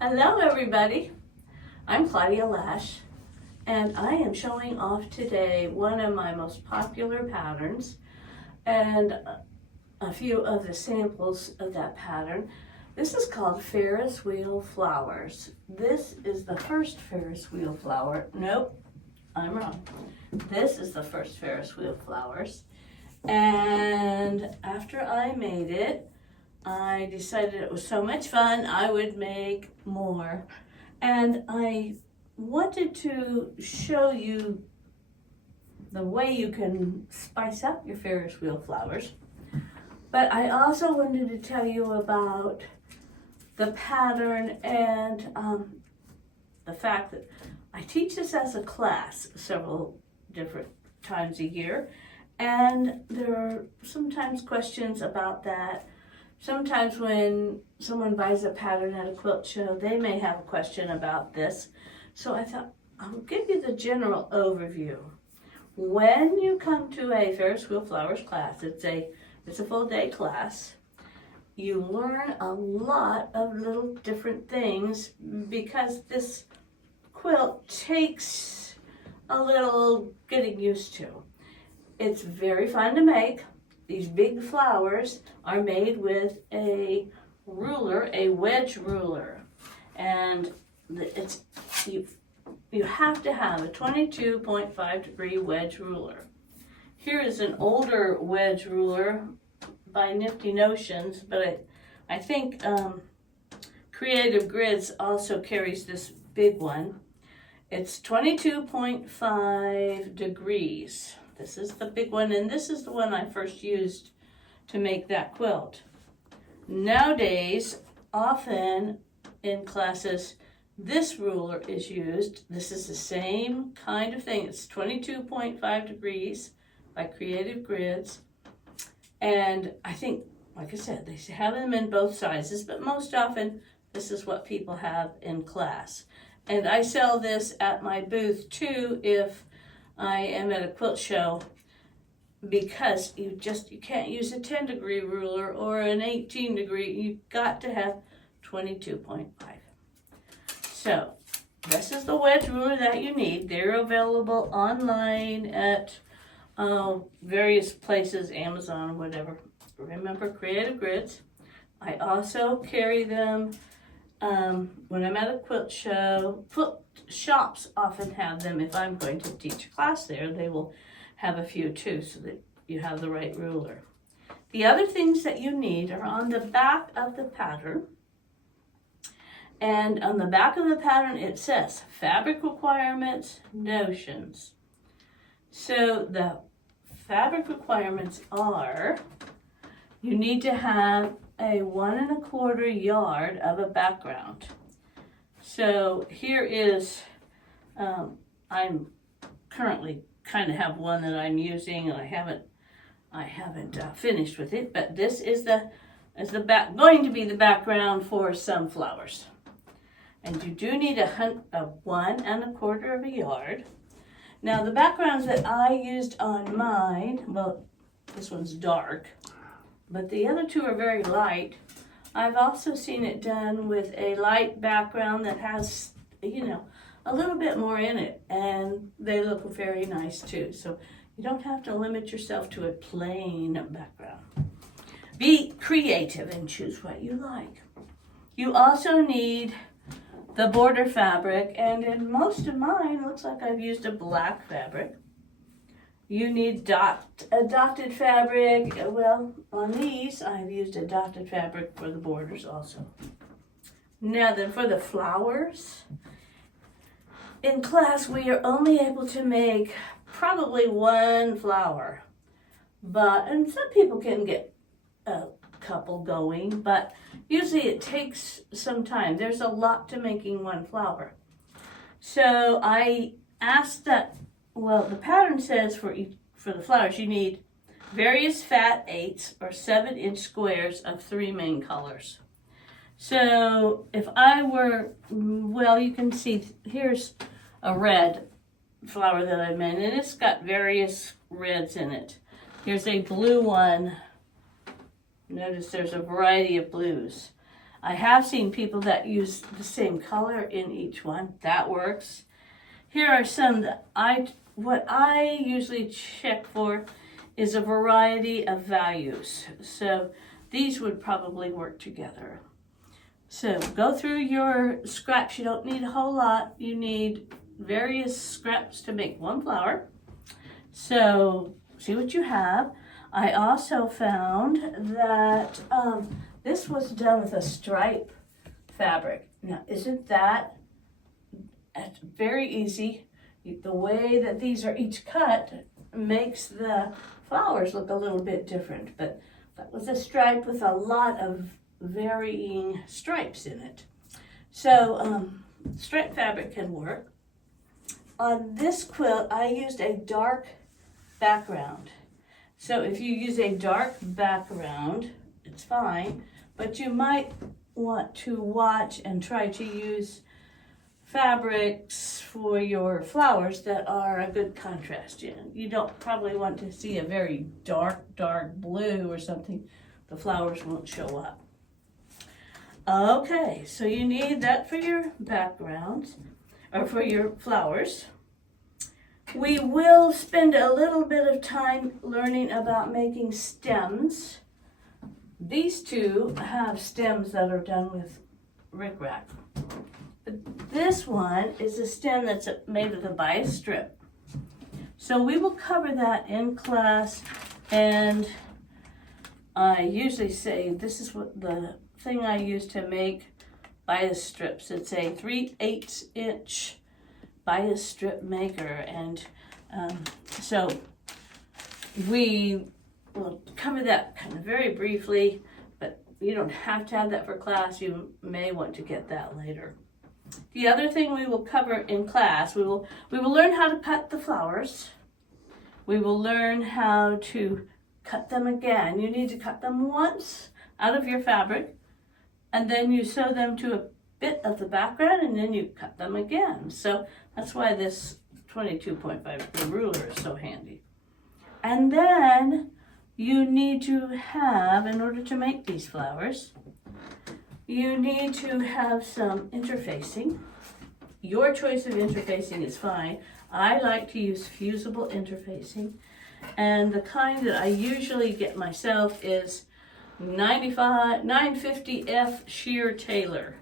Hello everybody, I'm Claudia Lash and I am showing off today one of my most popular patterns and a few of the samples of that pattern. This is called Ferris wheel flowers. This is the first Ferris wheel flower. Nope, I'm wrong. This is the first Ferris wheel flowers, and after I made it I decided it was so much fun I would make more, and I wanted to show you the way you can spice up your Ferris wheel flowers, but I also wanted to tell you about the pattern and the fact that I teach this as a class several different times a year, and there are sometimes questions about that. Sometimes when someone buys a pattern at a quilt show, they may have a question about this. So I thought I'll give you the general overview. When you come to a Ferris wheel flowers class, it's a full day class. You learn a lot of little different things because this quilt takes a little getting used to. It's very fun to make. These big flowers are made with a ruler, a wedge ruler, and you have to have a 22.5 degree wedge ruler. Here is an older wedge ruler by Nifty Notions, but I think Creative Grids also carries this big one. It's 22.5 degrees. This is the big one, and this is the one I first used to make that quilt. Nowadays, often in classes, this ruler is used. This is the same kind of thing. It's 22.5 degrees by Creative Grids. And I think, like I said, they have them in both sizes, but most often this is what people have in class. And I sell this at my booth too if I am at a quilt show, because you can't use a 10 degree ruler or an 18 degree. You've got to have 22.5. So this is the wedge ruler that you need. They're available online at various places, Amazon, whatever. Remember, Creative Grids. I also carry them when I'm at a quilt show. Quilt shops often have them. If I'm going to teach a class there, they will have a few too, so that you have the right ruler. The other things that you need are on the back of the pattern. And on the back of the pattern it says fabric requirements, notions. So the fabric requirements are, you need to have a 1 1/4 yard of a background. So here is, I'm currently kind of have one that I'm using, and I haven't finished with it, but this is going to be the background for some flowers. And you do need a 1 1/4 yard. Now the backgrounds that I used on mine, well, this one's dark, but the other two are very light. I've also seen it done with a light background that has, a little bit more in it, and they look very nice too. So you don't have to limit yourself to a plain background. Be creative and choose what you like. You also need the border fabric, and in most of mine, looks like I've used a black fabric. You need a dotted fabric. Well, on these, I've used a dotted fabric for the borders also. Now then, for the flowers, in class, we are only able to make probably one flower, and some people can get a couple going, but usually it takes some time. There's a lot to making one flower. So I asked that, well, the pattern says for the flowers you need various fat 8s or 7-inch squares of 3 main colors. So if I were, well, you can see here's a red flower that I made, and it's got various reds in it. Here's a blue one. Notice there's a variety of blues. I have seen people that use the same color in each one. That works. Here are some that what I usually check for is a variety of values. So these would probably work together. So go through your scraps. You don't need a whole lot. You need various scraps to make one flower. So see what you have. I also found that this was done with a stripe fabric. Now, isn't that very easy? The way that these are each cut makes the flowers look a little bit different, but that was a stripe with a lot of varying stripes in it. So stripe fabric can work. On this quilt, I used a dark background. So if you use a dark background, it's fine, but you might want to watch and try to use fabrics for your flowers that are a good contrast. You don't probably want to see a very dark blue or something. The flowers won't show up. Okay, so you need that for your backgrounds, or for your flowers. We will spend a little bit of time learning about making stems. These two have stems that are done with rickrack. This one is a stem that's made with a bias strip. So we will cover that in class, and I usually say this is what the thing I use to make bias strips. It's a 3/8 inch bias strip maker, and so we will cover that kind of very briefly, but you don't have to have that for class. You may want to get that later. The other thing we will cover in class, we will learn how to cut the flowers. We will learn how to cut them again. You need to cut them once out of your fabric, and then you sew them to a bit of the background, and then you cut them again. So that's why this 22.5 ruler is so handy. And then you need to have, in order to make these flowers, you need to have some interfacing. Your choice of interfacing is fine. I like to use fusible interfacing, and the kind that I usually get myself is 950F Sheer Tailor.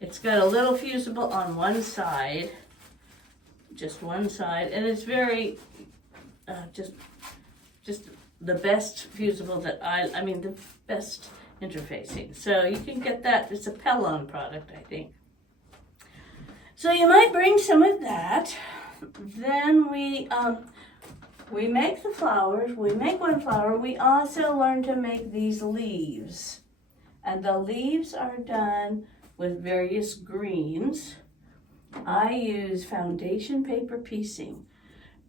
It's got a little fusible on one side, just one side, and it's very just the best fusible that the best interfacing. So you can get that. It's a Pellon product, I think. So you might bring some of that. Then we make the flowers. We make one flower. We also learn to make these leaves, and the leaves are done with various greens. I use foundation paper piecing,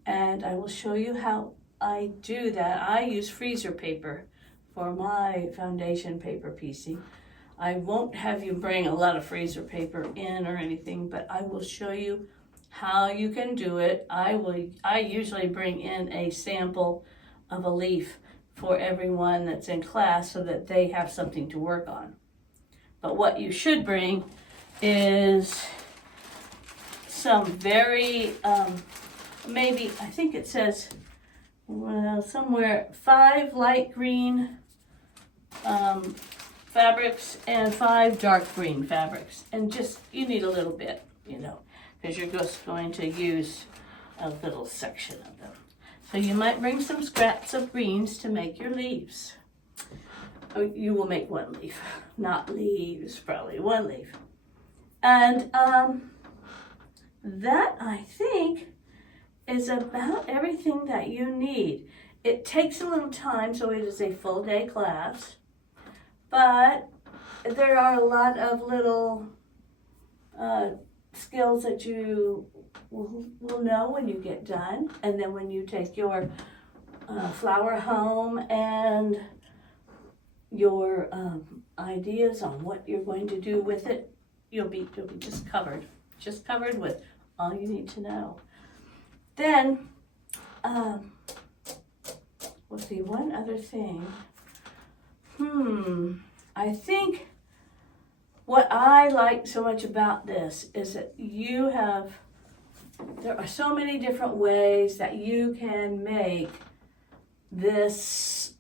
and I will show you how I do that. I use freezer paper for my foundation paper piecing. I won't have you bring a lot of freezer paper in or anything, but I will show you how you can do it. I usually bring in a sample of a leaf for everyone that's in class so that they have something to work on. But what you should bring is some very, maybe, I think it says, somewhere 5 light green fabrics and 5 dark green fabrics. And just, you need a little bit, because you're just going to use a little section of them. So you might bring some scraps of greens to make your leaves. You will make one leaf, not leaves, probably one leaf. And that, I think, is about everything that you need. It takes a little time, so it is a full day class, but there are a lot of little skills that you will know when you get done, and then when you take your flower home and your ideas on what you're going to do with it, you'll be just covered with all you need to know. Then, let's see, one other thing. I think what I like so much about this is that there are so many different ways that you can make this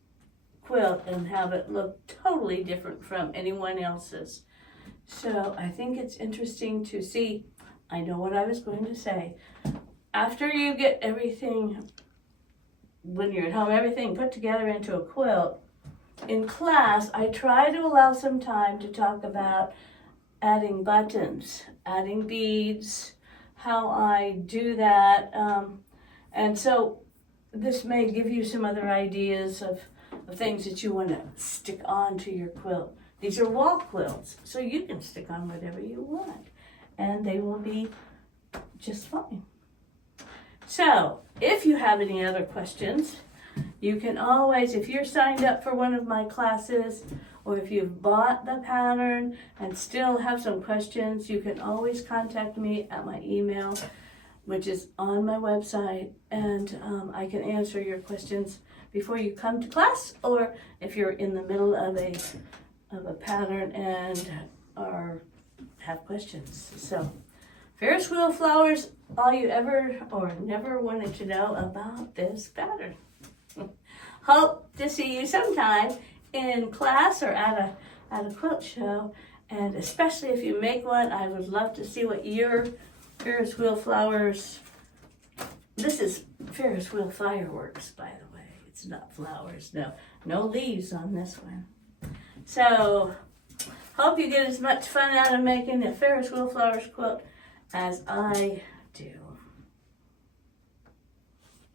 quilt and have it look totally different from anyone else's. So I think it's interesting to see. I know what I was going to say. After you get everything, when you're at home, everything put together into a quilt, in class, I try to allow some time to talk about adding buttons, adding beads, how I do that. And so this may give you some other ideas of things that you want to stick onto your quilt. These are wall quilts, so you can stick on whatever you want, and they will be just fine. So, if you have any other questions, you can always, if you're signed up for one of my classes, or if you've bought the pattern and still have some questions, you can always contact me at my email, which is on my website, and I can answer your questions before you come to class, or if you're in the middle of a pattern and have questions. So, Ferris wheel flowers, all you ever or never wanted to know about this pattern. Hope to see you sometime in class or at a quilt show, and especially if you make one, I would love to see what your Ferris wheel flowers. This is Ferris wheel fireworks, by the way. It's not flowers. No leaves on this one. So, hope you get as much fun out of making the Ferris wheel flowers quilt as I